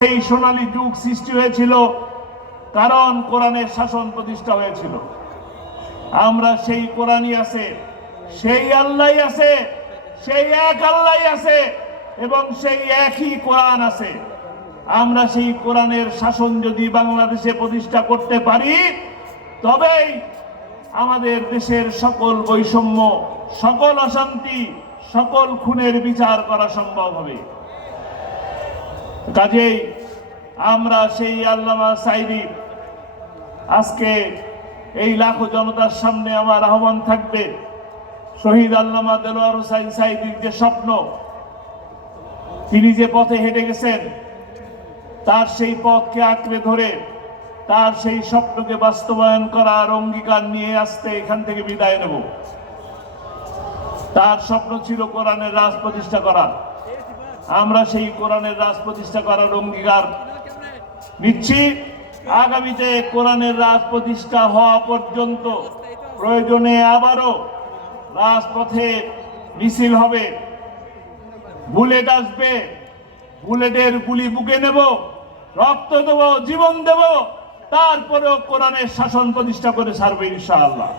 এই সোনালী যুগ সৃষ্টি হয়েছিল কারণ কোরআনের শাসন প্রতিষ্ঠা হয়েছিল। আমরা সেই কোরআনই আছে, সেই আল্লাহই আছে, সেই এক আল্লাহই আছে এবং সেই একই কোরআন আছে। আমরা সেই কোরআনের শাসন যদি বাংলাদেশে প্রতিষ্ঠা করতে পারি তবেই আমাদের দেশের সকল বৈষম্য, সকল অশান্তি, সকল খুনের বিচার করা সম্ভব হবে। কাজেই আমরা সেই আল্লামা সাঈদী, আজকে এই লাখো জনতার সামনে আমার আহ্বান থাকবে, শহীদ আল্লামা দেলোয়ার হোসাইন সাঈদীর যে স্বপ্ন, তিনি যে পথে হেঁটে গেছেন, তার সেই পথকে আঁকড়ে ধরে তার সেই স্বপ্নকে বাস্তবায়ন করার অঙ্গীকার নিয়ে আসতে এখান থেকে বিদায় নেব। তার স্বপ্ন ছিল কোরআনের রাজ প্রতিষ্ঠা করা। আমরা সেই কোরআনের রাজ প্রতিষ্ঠা করার অঙ্গীকার নিচ্ছি। আগামীতে কোরআনের রাজ প্রতিষ্ঠা হওয়া পর্যন্ত প্রয়োজনে আবারও রাজপথে মিছিল হবে, বুলেট আসবে, বুলেটের গুলি বুকে নেব, রক্ত দেব, জীবন দেব, তারপরেও কোরআনের শাসন প্রতিষ্ঠা করে ছাড়বে ইনশাআল্লাহ।